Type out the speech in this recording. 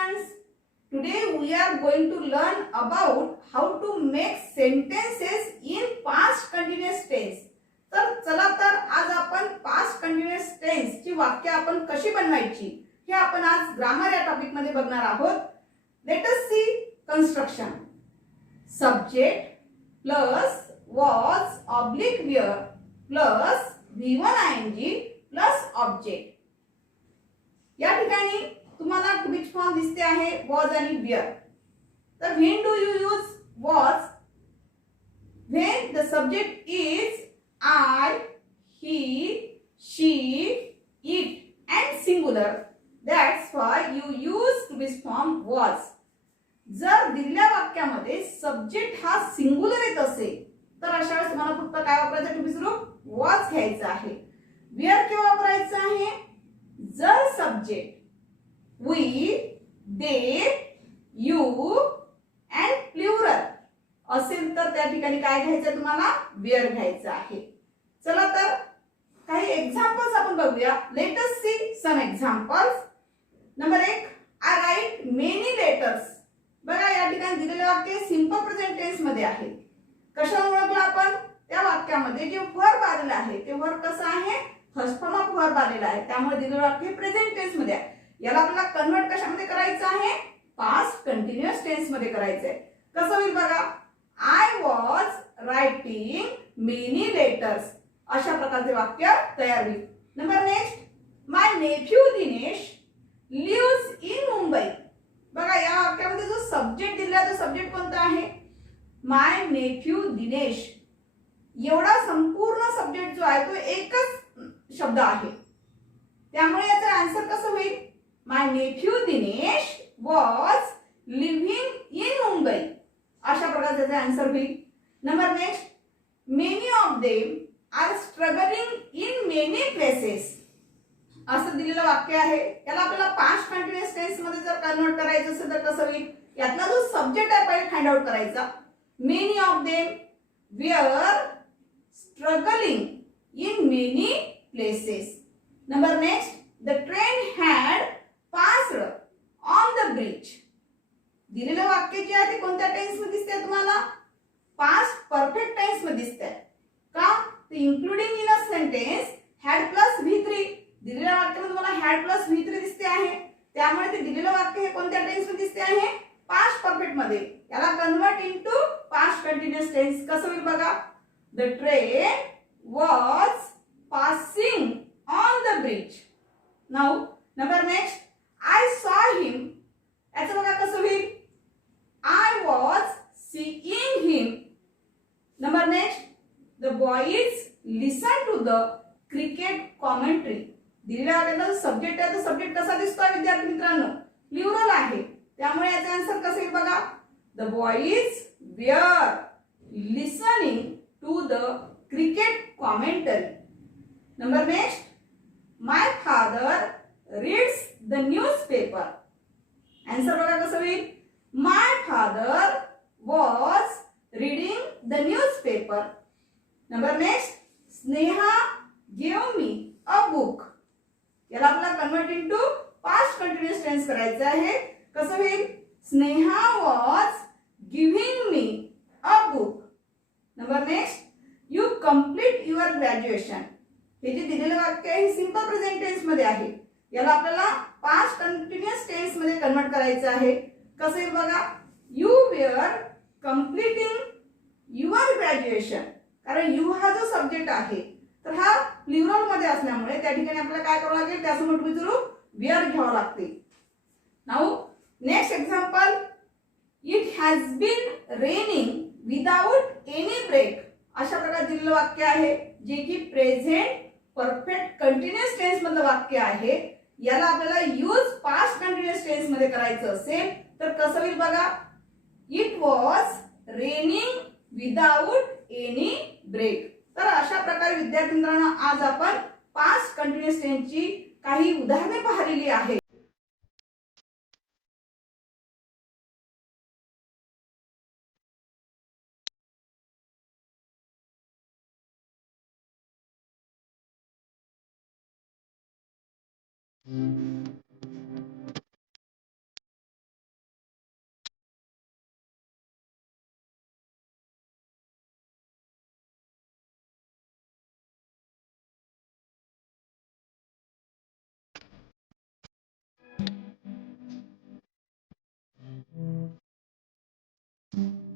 students, today we are going to learn about how to make sentences in past continuous tense. तर चला तर आज आपण past continuous tense ची वाक्य आपण कशी बनवायची हे आपण आज ग्रामर या टॉपिक मध्ये बघणार आहोत. Let us see construction. Subject plus was oblique were plus V1 ing plus object. या ठिकाणी तुम्हाला which form दिसते आहे was आणि were. तर when do you use was? When the subject is I, he, she, it and singular. That's why you use this form was. जर दिलेल्या वाक्यामध्ये सब्जेक्ट हा सिंगुलर येत असेल तर अशा वेळेस तुम्हाला फक्त काय वापरायचं टू बी स्वरूप was घ्यायचं आहे. वेअर केव्हा वापरायचं आहे? जर subject we, they, you and plural असेल तर त्या ठिकाणी काय घ्यायचं तुम्हाला? वेअर घ्यायचं आहे. चला तर काही एक्झाम्पल्स आपण बघूया. Let us see some examples. Number 1, I write many letters. बघा या ठिकाणी दिलेले वाक्य सिंपल प्रेझेंट टेन्स मध्ये आहे. कशाला ओळखलं आपण? त्या वाक्यामध्ये जे वर्ब आलेलं आहे ते वर्ब कसं आहे? फर्स्ट फॉर्म ऑफ वर्ब आलेला आहे. त्यामुळे दिलेलं वाक्य प्रेझेंट टेन्स मध्ये आहे. याला आपल्याला कन्वर्ट कशामध्ये करायचं आहे? पास्ट कंटिन्युअस टेन्स मध्ये करायचं आहे. कसं होईल बघा? I was writing many letters. अशा प्रकारचे वाक्य तयार होईल. Number next, my nephew Dinesh lives in Mumbai. बघा या वाक्यामध्ये जो सब्जेक्ट दिला तो सब्जेक्ट कोणता आहे? माय नेफ्यू दिनेश. एवढा संपूर्ण सब्जेक्ट जो आहे तो एकच शब्द आहे. त्यामुळे याचा आन्सर कसं होईल? My nephew Dinesh was living in Mumbai. अशा प्रकारचा याचा आन्सर होईल. Number next, many of them are struggling in many places. असं दिलेलं वाक्य आहे. याला आपल्याला पास्ट कंटिन्युअस टेन्स मध्ये जर कन्वर्ट करायचं असेल तर कसं होईल? यातला जो सब्जेक्ट आहे पहिले फाइंड आउट करायचा. Many of them were struggling in many places. Number next, the train had passed on the bridge. दिलेलं वाक्य जे आहे ते कोणत्या टेन्स मध्ये दिसते तुम्हाला? पास्ट परफेक्ट टेन्स मध्ये दिसते. का? Including in a sentence had plus V3. दिलेल्या वाक्यामध्ये तुम्हाला हॅड प्लस V3 दिसते आहे. त्यामुळे ते दिलेलं वाक्य हे कोणत्या टेन्स मध्ये दिसते आहे? पास्ट परफेक्ट मध्ये. याला convert into past continuous tense कसं होईल बघा? The train was passing on the bridge. Now number next, I saw him. याचं बघा कसं होईल? I was seeing him. Number next, the boys listen to the cricket commentary. दिलेल्या वाक्याचा subject आहे तो सब्जेक्ट कसा दिसतोय विद्यार्थी मित्रांनो? प्लुरल आहे. त्यामुळे याचा आन्सर कसं येईल बघा? The boys were listening to the cricket commentary. Number next, my father reads the newspaper. Answer बघा कसं होईल? My father was reading the newspaper. Number next, Sneha give me a book. याला आपल्याला convert into past continuous tense करायचं आहे. कसं होईल? Sneha was giving me a book. Number next, you complete your graduation. हे जे दिलेलं वाक्य आहे सिंपल प्रेझेंट टेन्स मध्ये आहे. याला आपल्याला पास्ट कंटिन्युअस टेन्स मध्ये कन्वर्ट करायचं आहे. कसं येईल बघा? You were completing your graduation. कारण यू हा जो सब्जेक्ट आहे तर हा प्लुरल मध्ये असल्यामुळे त्या ठिकाणी आपल्याला काय करावं लागेल? त्यासमोर विचारू वेअर घ्यावं लागते. Now next example, it has been raining without any break. अशा प्रकारे दिलेलं वाक्य आहे जे की प्रेझेंट परफेक्ट कंटिन्युअस टेन्स मधलं वाक्य आहे. याला आपल्याला यूज पास्ट कंटिन्युअस टेन्स मध्ये करायचं असेल तर कसं होईल बघा? It was raining without any break. तर अशा प्रकारे विद्यार्थी मित्रांनो आज आपण पास्ट कंटिन्युअस टेन्सची काही उदाहरणे पाहिलेली आहेत. धन्यवाद.